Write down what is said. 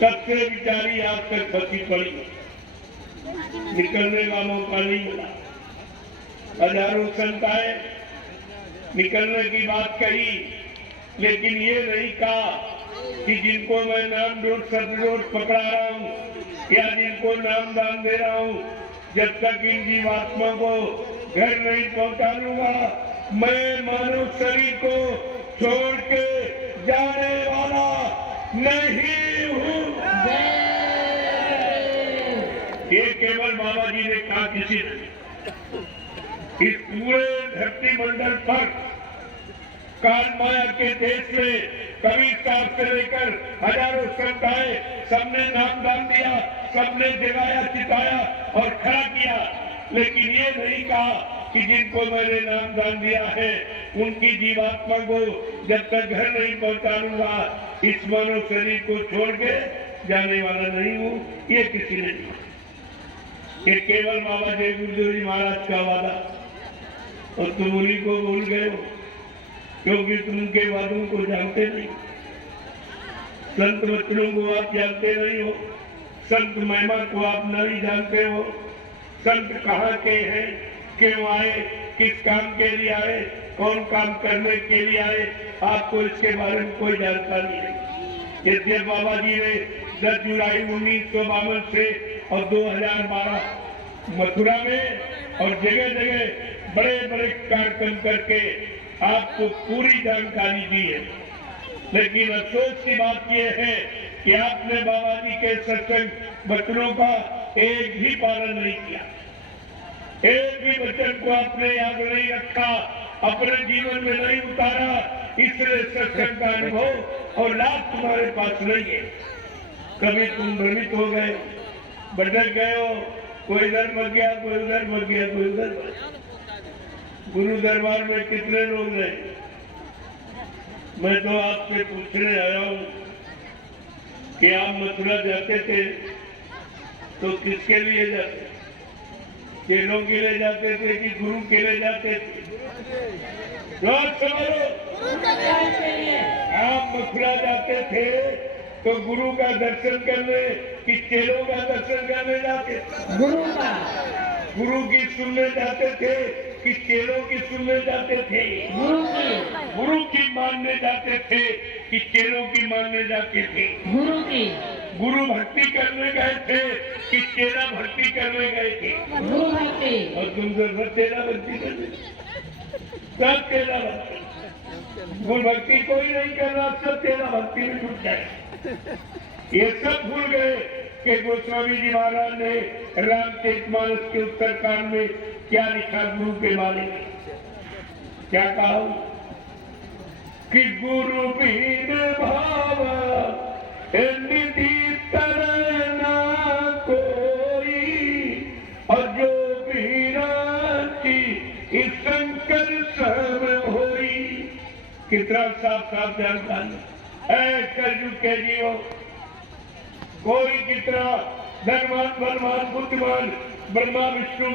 तब से बेचारी आज तक फंसी पड़ी, निकलने का मौका नहीं मिला। हजारों संताएं निकलने की बात कही, लेकिन ये नहीं कहा कि जिनको मैं नाम रोड सब रोड पकड़ा रहा हूँ या जिनको नाम दान दे रहा हूँ, जब तक इन जीवात्मा को घर नहीं पहुंचा लूंगा, मैं मानव शरीर को छोड़ के जाने वाला नहीं हूँ। ये केवल बाबा जी ने कहा, किसी ने। इस पूरे धरती मंडल पर काल माया के देश में कबीर साहब से लेकर हजारों संताएं सबने नाम दान दिया, सबने जगाया, चिताया और खड़ा किया, लेकिन ये नहीं कहा कि जिनको मैंने नाम दान दिया है उनकी जीवात्मा को जब तक घर नहीं पहुंचा लूंगा, इस मानव शरीर को छोड़ के जाने वाला नहीं हूँ। ये किसी ने नहीं, ये केवल बाबा जय गुरुदेव जी महाराज का वादा, और तुम उन्हीं को भूल गए हो क्योंकि तुम उनके वादों को जानते नहीं, संत वचनों को आप जानते नहीं हो, संत महिमा को आप नहीं जानते हो, संत कहाँ के हैं, क्यों आए, किस काम के लिए आए, कौन काम करने के लिए आए, आपको इसके बारे में कोई जानकारी नहीं। इसलिए बाबा जी ने 10 जुलाई 1952 से और 2012 मथुरा में और जगह जगह बड़े बड़े कार्यक्रम करके आपको पूरी जानकारी दी है, लेकिन अफसोस की बात यह है कि आपने बाबा जी के सत्संग वचनों का एक भी पालन नहीं किया, एक भी वचन को आपने याद नहीं रखा, अपने जीवन में नहीं उतारा, इसलिए सत्संग का अनुभव और लाभ तुम्हारे पास नहीं है। कभी तुम भ्रमित हो गए, भटक गए हो, कोई इधर मर गया, कोई उधर मर गया, कोई उधर मर गया। गुरु दरबार में कितने लोग रहे? मैं तो आपसे पूछने आया हूँ कि आप मथुरा जाते थे तो किसके लिए जाते? चेलों के लिए जाते थे कि गुरु के लिए जाते थे? आप मथुरा जाते थे तो गुरु का दर्शन करने कि चेलों का दर्शन करने जाते? गुरु की सुनने जाते थे कि चेलों की सुनने जाते थे? गुरु की मानने जाते थे कि चेलों की मानने जाते थे? गुरु भक्ति करने गए थे कि चेला भक्ति करने गए थे? और तुम सब चेला भक्ति करने, सब चेला भक्ति, गुरु भक्ति कोई नहीं कर रहा, सब चेला भक्ति में छूट जाए। ये सब भूल गए कि गोस्वामी जी महाराज ने रामचरितमानस के उत्तरकांड में क्या लिखा गुरु के बारे में, क्या कहा कि गुरु बिन भाव निधि तरना कोई, और जो बिराची इस शंकर सब होई। कितना साफ साफ जानकारी है कलयुग के जीवो, कोई कितना धनवान बलवान बुद्धिमान ब्रह्मा विष्णु